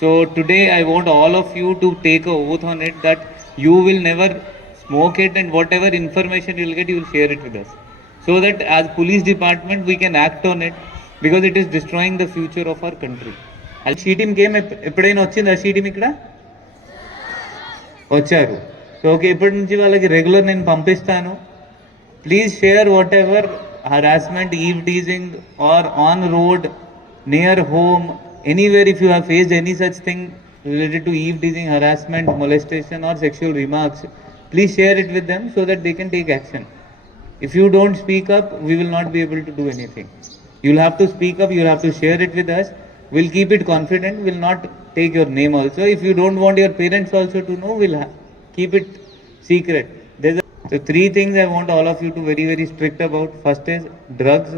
So today I want all of you to take a oath on it that you will never smoke it and whatever information you'll get, you will share it with us. So that as police department we can act on it because it is destroying the future of our country. అది she టీమ్కి ఏం ఎప్- ఎప్పుడైనా వచ్చిందా she team ఇక్కడ వచ్చారు so okay ఇప్పటి నుంచి వాళ్ళకి రెగ్యులర్ నేను పంపిస్తాను please share whatever harassment eve teasing or on road near home Anywhere if you have faced any such thing related to eve teasing, harassment, molestation or sexual remarks, please share it with them so that they can take action. If you don't speak up, we will not be able to do anything. You'll have to speak up, you'll have to share it with us. We'll keep it confident, we'll not take your name also. If you don't want your parents also to know, we'll keep it secret. There's a, so three things I want all of you to very very strict about. First is drugs,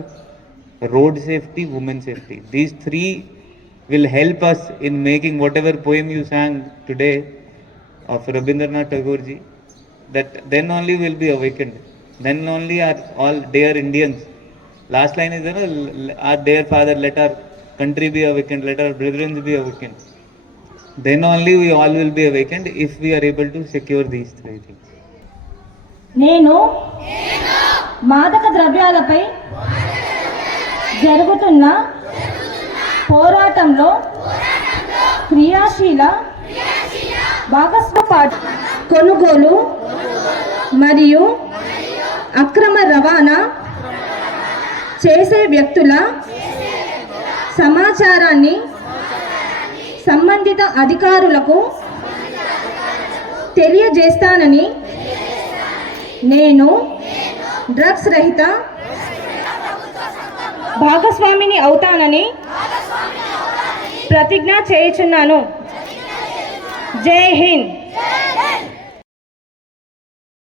road safety, women safety. These three will help us in making whatever poem you sang today of rabindranath tagore ji that then only will be awakened then only are all dear indians last line is you know, l- our dear father let our country be awakened let our brethren be awakened then only we all will be awakened if we are able to secure these three things నేను మాదక ద్రవ్యాలపై జరుగుతున్న పోరాటంలో క్రియాశీల భాగస్వాపాటు కొనుగోలు మరియు అక్రమ రవాణా చేసే వ్యక్తుల సమాచారాన్ని సంబంధిత అధికారులకు తెలియజేస్తానని నేను డ్రగ్స్ రహిత భాగస్వామిని అవుతానని ప్రతిజ్ఞ చేయుచున్నాను. జై హింద్.